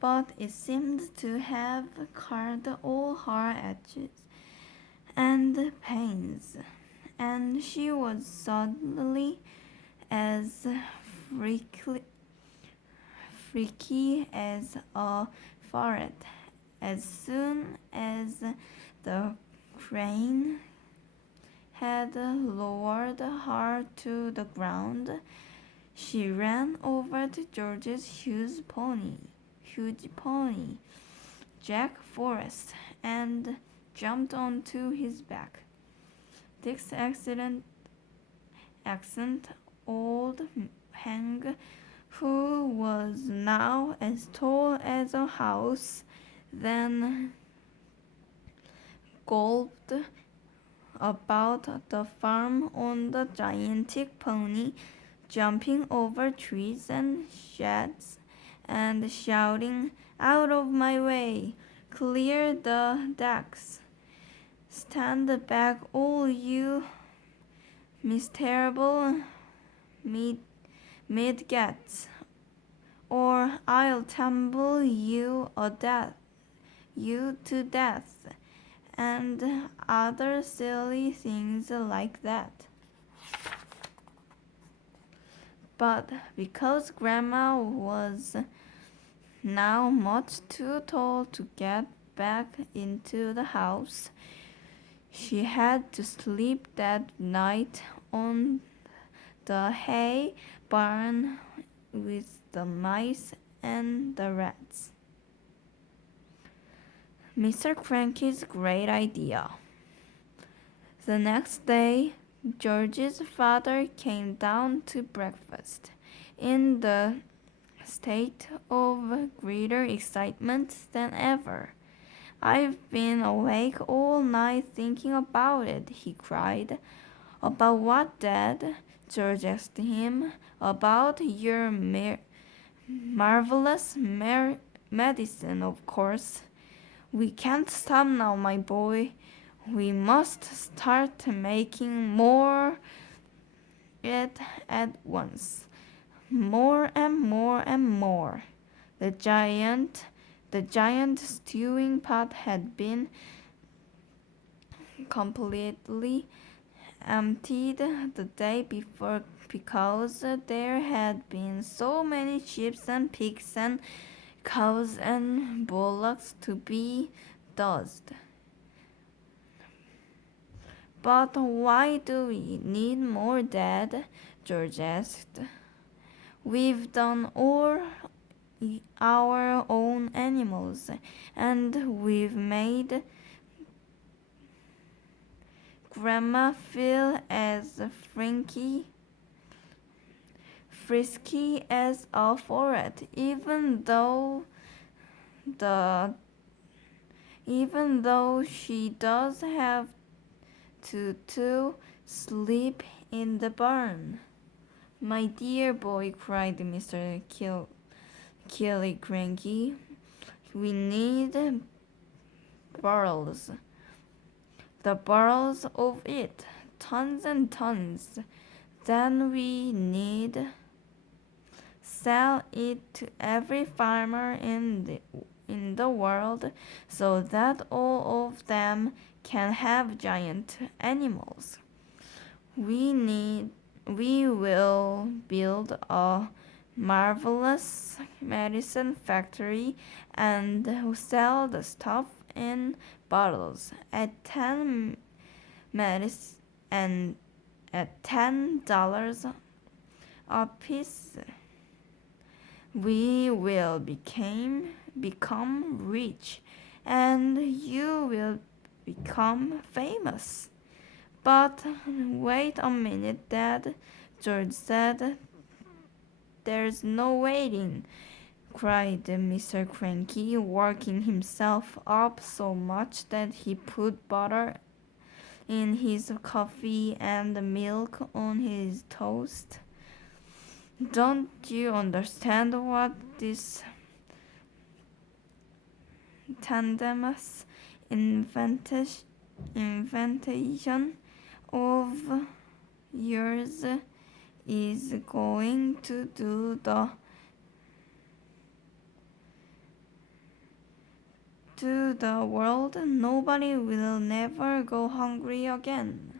but it seemed to have cured all her aches and pains, and she was suddenly as freaky, freaky as a ferret. As soon as the crane had lowered her to the ground, she ran over to George's huge pony, Jack Forrest, and jumped onto his back. Dick's accent, old Hank, who was now as tall as a house, then galloped about the farm on the gigantic pony, jumping over trees and sheds and shouting, "Out of my way! Clear the decks! Stand back, all you miserable midgets, or I'll tumble you to death," and other silly things like that. But because Grandma was now much too tall to get back into the house, she had to sleep that night on the hay barn with the mice and the rats. Mr. Cranky's great idea. The next day, George's father came down to breakfast in the state of greater excitement than ever. "I've been awake all night thinking about it," he cried. "About what, Dad?" George asked him. "About your marvelous medicine, of course. We can't stop now, my boy. We must start making more it at once. More and more and more." The giant stewing pot had been completely emptied the day before because there had been so many sheep and pigs and cows and bullocks to be dozed. "But why do we need more, Dad?" George asked. "We've done all our own animals, and we've made Grandma feel as frisky as a ferret, the even though she does have to sleep in the barn." "My dear boy," cried Mr. Killicranky, "we need barrels. The barrels of it, tons and tons. Then we need sell it to every farmer in the world so that all of them can have giant animals. We will build a marvelous medicine factory and sell the stuff in bottles at 10 medicine and at $10 a piece. We will become rich, and you will become famous." "But wait a minute, Dad," George said. "There's no waiting," cried Mr. Cranky, working himself up so much that he put butter in his coffee and milk on his toast. "Don't you understand what this tandemous inventation of yours is going to do? to the world, nobody will never go hungry again.